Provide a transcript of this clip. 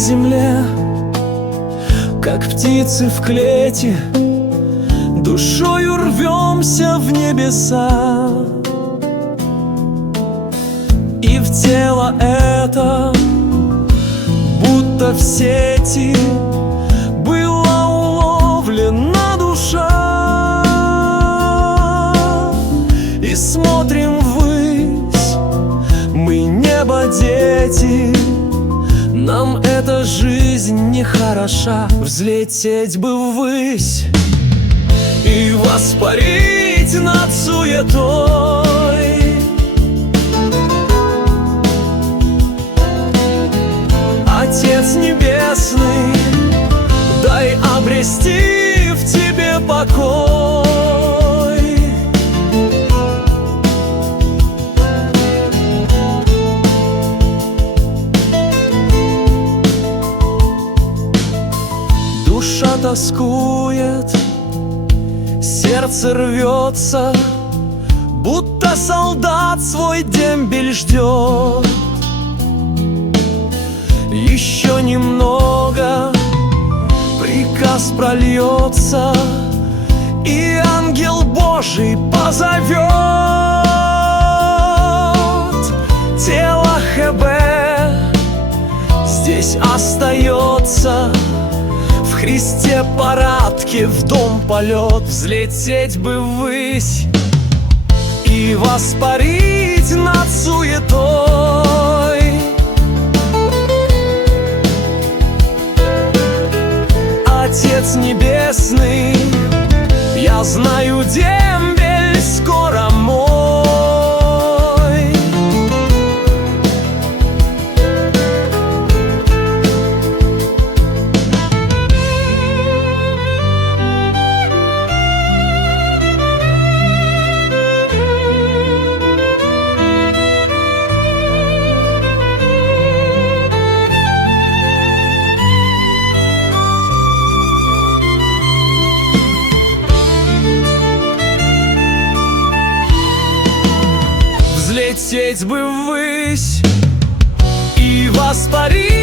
земле, как птицы в клете, душою рвемся в небеса. И в тело это, будто в сети, была уловлена душа. И смотрим ввысь, мы небо дети, нам эта жизнь не хороша. Взлететь бы ввысь и воспарить над суетой. Отец Небесный, дай обрести в Тебе покой. Душа тоскует, сердце рвется, будто солдат свой дембель ждет. Еще немного, приказ прольется, и ангел Божий позовет. Тело ХБ здесь остается, в Христе парадке, в дом полет. Взлететь бы ввысь и воспарить над суетой. Отец Небесный, я знаю, дембель скоро мой. Взлететь бы ввысь и воспарить